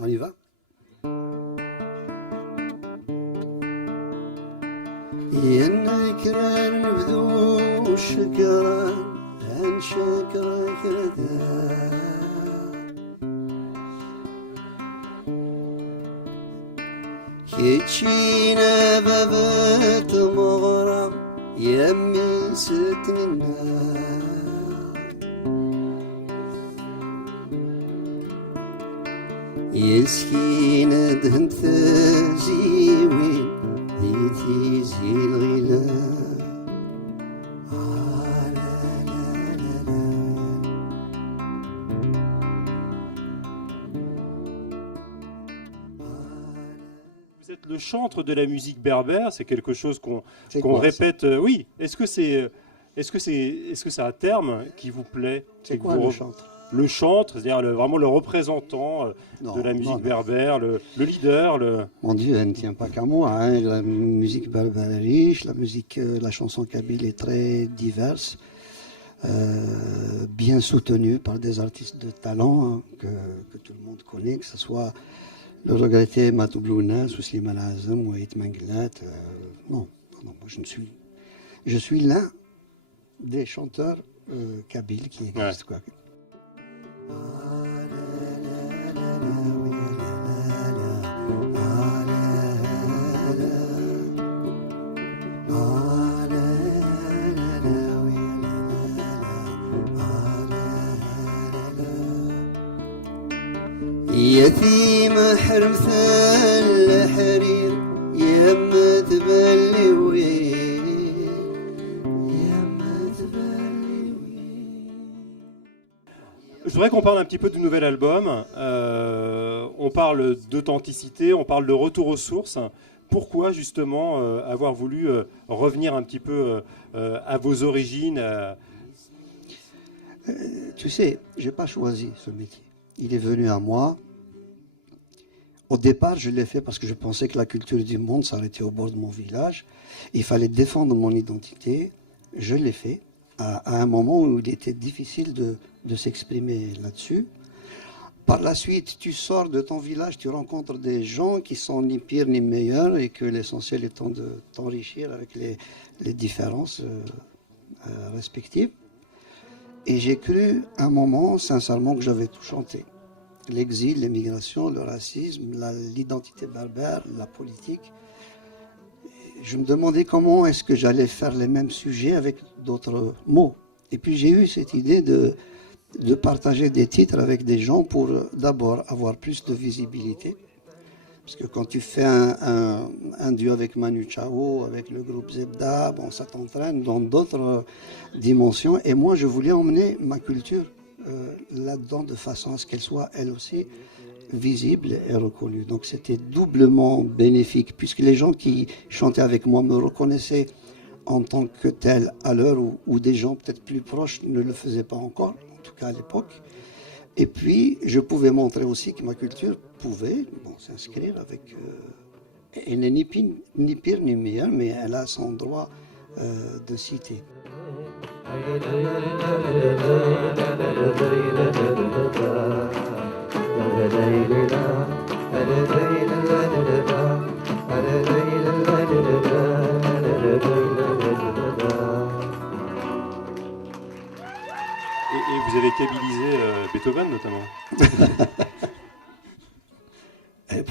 On y va? ينكر نبذو الشكران عن شكرك ذا كيتشينا بابات مغرم يمي ستننا يسكينة دهنت زيوين يتيزي الغلا Vous êtes le chantre de la musique berbère, c'est quelque chose qu'on répète. Oui, est-ce que c'est un terme qui vous plaît? C'est quoi le chantre? Le chantre, c'est-à-dire vraiment le représentant de la musique berbère, le leader. Mon Dieu, elle ne tient pas qu'à moi. Hein. La musique berbère est riche, la chanson kabyle est très diverse, bien soutenue par des artistes de talent hein, que tout le monde connaît, que ce soit le regretté Matou Blounas ou Slimane Azem ou Aït Manglat. Non, moi je suis l'un des chanteurs kabyles qui existent. Ouais. يتيم حرمث الحرير يم تبلي وين يم تبلي وين. Je voudrais qu'on parle un petit peu du nouvel album. On parle d'authenticité, on parle de retour aux sources. Pourquoi justement avoir voulu revenir un petit peu à vos origines Tu sais, je n'ai pas choisi ce métier. Il est venu à moi. Au départ, je l'ai fait parce que je pensais que la culture du monde s'arrêtait au bord de mon village. Il fallait défendre mon identité. Je l'ai fait à un moment où il était difficile de s'exprimer là-dessus. Par la suite, tu sors de ton village, tu rencontres des gens qui sont ni pires ni meilleurs et que l'essentiel étant de t'enrichir avec les différences respectives. Et j'ai cru un moment, sincèrement, que j'avais tout chanté. L'exil, l'émigration, le racisme, l'identité berbère, la politique. Je me demandais comment est-ce que j'allais faire les mêmes sujets avec d'autres mots. Et puis j'ai eu cette idée de partager des titres avec des gens pour d'abord avoir plus de visibilité. Parce que quand tu fais un duo avec Manu Chao, avec le groupe Zebda, bon, ça t'entraîne dans d'autres dimensions. Et moi, je voulais emmener ma culture là-dedans de façon à ce qu'elle soit, elle aussi, visible et reconnue. Donc c'était doublement bénéfique, puisque les gens qui chantaient avec moi me reconnaissaient en tant que tel à l'heure où des gens peut-être plus proches ne le faisaient pas encore, en tout cas à l'époque. Et puis, je pouvais montrer aussi que ma culture pouvait s'inscrire avec... elle n'est ni pire ni meilleure, mais elle a son droit de citer. Et vous avez kabylisé Beethoven notamment.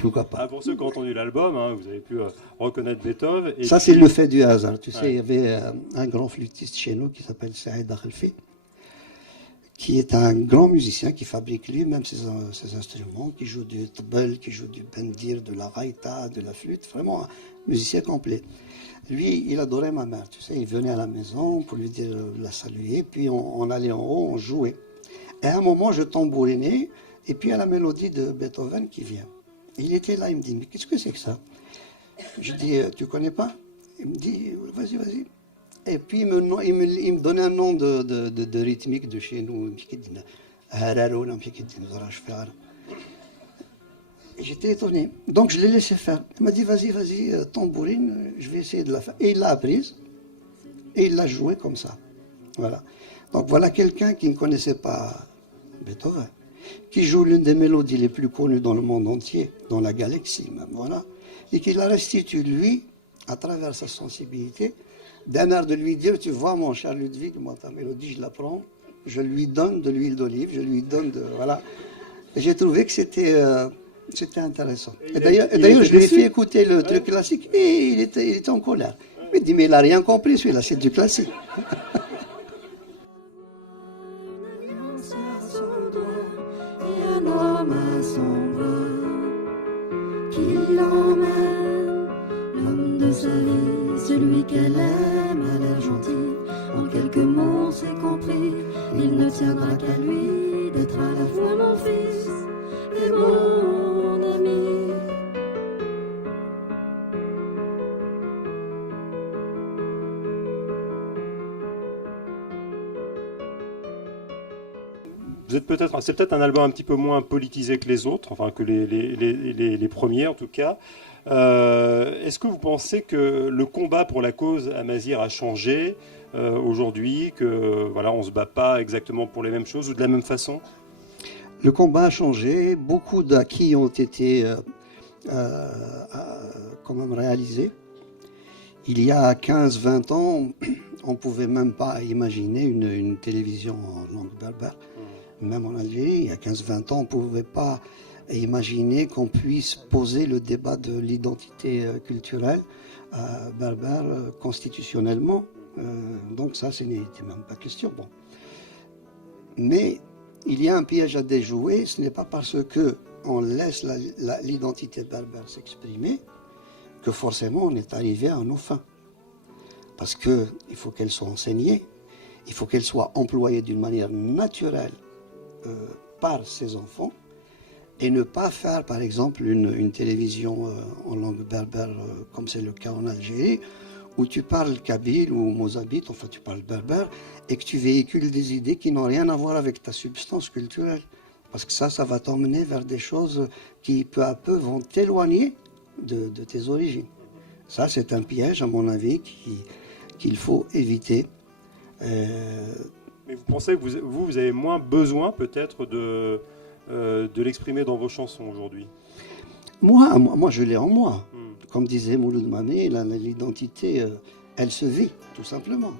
Pourquoi pas. Pour ceux qui ont entendu l'album, hein, vous avez pu reconnaître Beethoven. Et ça, c'est le fait du hasard. Tu sais, il y avait un grand flûtiste chez nous qui s'appelle Saïd Akhelfi, qui est un grand musicien qui fabrique lui-même ses instruments, qui joue du tbel, qui joue du bendir, de la raïta, de la flûte, vraiment un musicien complet. Lui, il adorait ma mère, tu sais, il venait à la maison pour lui dire la saluer, puis on allait en haut, on jouait. Et à un moment, je tambourinais, et puis il y a la mélodie de Beethoven qui vient. Il était là, il me dit, mais qu'est-ce que c'est que ça? Je dis, tu connais pas? Il me dit, vas-y, vas-y. Et puis il me donnait un nom de rythmique de chez nous. J'étais étonné. Donc je l'ai laissé faire. Il m'a dit, vas-y, tambourine, je vais essayer de la faire. Et il l'a apprise. et il l'a joué comme ça. Voilà. Donc voilà quelqu'un qui ne connaissait pas Beethoven, qui joue l'une des mélodies les plus connues dans le monde entier, dans la galaxie même, voilà, et qui la restitue, lui, à travers sa sensibilité, d'un air de lui dire, tu vois mon cher Ludwig, moi ta mélodie, je la prends, je lui donne de l'huile d'olive, je lui donne de... Voilà. Et j'ai trouvé que c'était intéressant. Et d'ailleurs, je lui ai fait écouter le truc classique, et il était en colère. Il me dit, mais il n'a rien compris, celui-là, c'est du classique. Celui qu'elle aime a l'air gentil. En quelques mots, c'est compris. Il ne tiendra qu'à lui d'être à la fois mon fils et mon ami. C'est peut-être un album un petit peu moins politisé que les autres, enfin que les premiers en tout cas. Est-ce que vous pensez que le combat pour la cause Amazigh a changé aujourd'hui, que voilà, on se bat pas exactement pour les mêmes choses ou de la même façon? Le combat a changé, beaucoup d'acquis ont été quand même réalisés. Il y a 15-20 ans, on ne pouvait même pas imaginer une télévision en langue berbère. Même en Algérie, il y a 15-20 ans, on ne pouvait pas imaginer qu'on puisse poser le débat de l'identité culturelle berbère constitutionnellement. Donc ça, ce n'était même pas question. Bon. Mais il y a un piège à déjouer, ce n'est pas parce qu'on laisse l'identité berbère s'exprimer que forcément on est arrivé à nos fins. Parce qu'il faut qu'elle soit enseignée, il faut qu'elle soit employée d'une manière naturelle par ses enfants, et ne pas faire par exemple une télévision en langue berbère comme c'est le cas en Algérie, où tu parles kabyle ou mozabite, enfin tu parles berbère, et que tu véhicules des idées qui n'ont rien à voir avec ta substance culturelle. Parce que ça va t'emmener vers des choses qui peu à peu vont t'éloigner de tes origines. Ça, c'est un piège, à mon avis, qu'il faut éviter. Mais vous pensez que vous avez moins besoin peut-être de l'exprimer dans vos chansons aujourd'hui? Moi, je l'ai en moi. Comme disait Mouloud Mamé, l'identité, elle se vit, tout simplement.